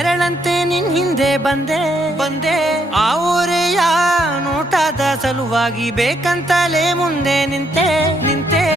ನೆರಳಂತೆ ನಿನ್ ಹಿಂದೆ ಬಂದೆ ಆ ಊರೆಯ ನೋಟದ ಸಲುವಾಗಿ ಬೇಕಂತಲೇ ಮುಂದೆ ನಿಂತೆ